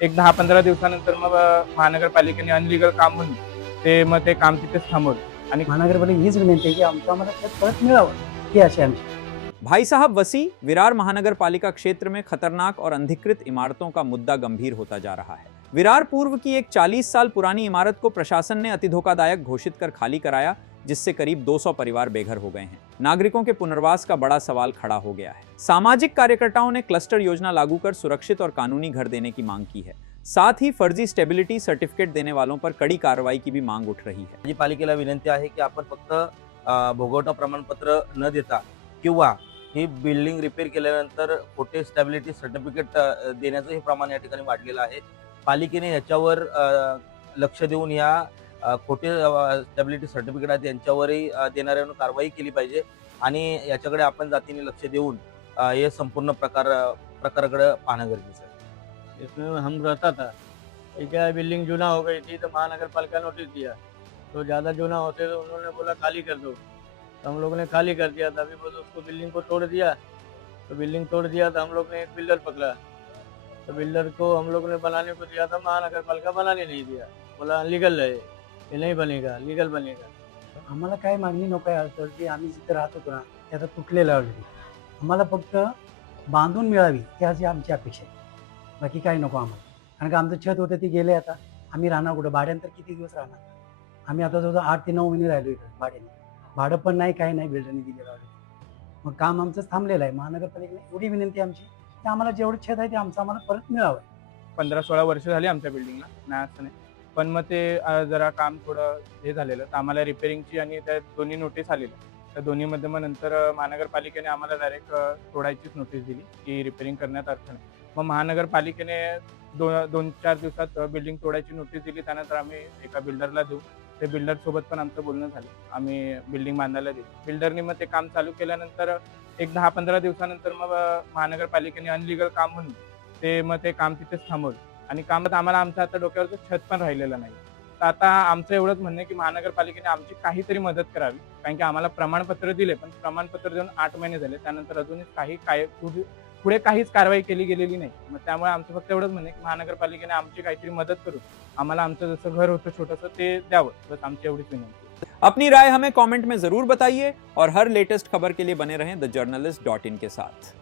एक 10-15 दिवसानंतर मग महानगरपालिकेने अनलिगल काम म्हणून ते काम तिथेच थांबवलं आणि महानगरपालिका हीच विनंती आहे की आम्हाला छत परत मिळावं ही अशी आमची। भाई साहब वसी, विरार महानगर पालिका क्षेत्र में खतरनाक और अनधिकृत इमारतों का मुद्दा गंभीर होता जा रहा है। विरार पूर्व की एक 40 साल पुरानी इमारत को प्रशासन ने अतिधोखादायक घोषित कर खाली कराया, जिससे करीब 200 परिवार बेघर हो गए हैं। नागरिकों के पुनर्वास का बड़ा सवाल खड़ा हो गया है। सामाजिक कार्यकर्ताओं ने क्लस्टर योजना लागू कर सुरक्षित और कानूनी घर देने की मांग की है। साथ ही फर्जी स्टेबिलिटी सर्टिफिकेट देने वालों पर कड़ी कार्रवाई की भी मांग उठ रही है। माझी पालिकेला विनंती आहे की आपण फक्त भोगवटा प्रमाणपत्र न देता किंवा ही बिल्डिंग रिपेअर केल्यानंतर खोटे स्टॅबिलिटी सर्टिफिकेट देण्याचं हे प्रमाण या ठिकाणी वाढलेलं आहे। पालिकेने याच्यावर लक्ष देऊन या खोटे स्टॅबिलिटी सर्टिफिकेट आहेत यांच्यावरही देणाऱ्यांवर कारवाई केली पाहिजे आणि याच्याकडे आपण जातीने लक्ष देऊन हे संपूर्ण प्रकाराकडे पाहणं गरजेचं आहे। इसमें हम रहता था, ठीक है, बिल्डिंग जूना हो गई थी तो महानगर पालिका नोटिस दिया, तो ज़्यादा जूना होते तो उन्होंने बोला खाली कर दो, तो हम लोग ने खाली कर दिया था। अभी बोलो उसको बिल्डिंग को तोड़ दिया, तो बिल्डिंग तोड़ दिया तो हम लोग ने एक बिल्डर पकड़ा, तो बिल्डर को हम लोग ने बनाने को दिया था, महानगर पालिका बनाने नहीं दिया, बोला अनलीगल है ये नहीं बनेगा, लीगल बनेगा। आम्हाला काय मागणी नको आहे सर, की आम्ही जिथे राहत होतो ना ते आता तुटलेलं ऑलरेडी, आम्हाला फक्त बांधून मिळावी ही आमची अपेक्षा आहे, बाकी काही नको आम्हाला। कारण का आमचं छत होतं ते गेले, आता आम्ही राहणार कुठं, भाड्यानंतर किती दिवस राहणार? आम्ही आता जवळ 8 ते 9 महिने राहिलो इकडे भाड्याने, भाडं पण नाही काही नाही बिल्डरने दिलेलं ऑलरेडी, मग काम आमचं थांबलेलं आहे। महानगरपालिकेने एवढी विनंती आमची की आम्हाला जेवढं छत आहे ते आम्हाला परत मिळावं। 15-16 वर्ष झाली आमच्या बिल्डिंगला, नाही असं नाही, पण मग ते जरा काम थोडं हे झालेलं, तर आम्हाला रिपेअरिंगची आणि त्या दोन्ही नोटीस आलेल्या, त्या दोन्हीमध्ये मग नंतर महानगरपालिकेने आम्हाला डायरेक्ट तोडायचीच नोटीस दिली की रिपेअरिंग करण्यात अर्थ नाही। मग महानगरपालिकेने 2-4 दिवसात बिल्डिंग तोडायची नोटीस दिली, त्यानंतर आम्ही एका बिल्डरला देऊ, ते बिल्डरसोबत पण आमचं बोलणं झालं, आम्ही बिल्डिंग बांधायला दिली। बिल्डरनी मग ते काम चालू केल्यानंतर एक 10-15 दिवसानंतर मग महानगरपालिकेने अनलिगल काम म्हणून ते काम तिथेच थांबवलं आणि कामात आम्हाला आमचं आता डोक्यावरचं छत पण राहिलेलं नाही। तर आता आमचं एवढंच म्हणणं आहे की महानगरपालिकेने आमची काहीतरी मदत करावी, कारण की आम्हाला प्रमाणपत्र दिले, पण प्रमाणपत्र देऊन 8 महिने झाले, त्यानंतर अजूनही पुढे काहीच कारवाई केली गेलेली नाही। मग त्यामुळे आमचं फक्त एवढंच म्हणणं आहे की महानगरपालिकेने आमची काहीतरी मदत करून आम्हाला आमचं जसं घर होतं छोटंसं ते द्यावं, बस आमची एवढीच विनंती आहे। अपनी राय हमें कमेंट में जरूर बताइए और हर लेटेस्ट खबर के लिए बने रहें द जर्नलिस्ट.in के साथ।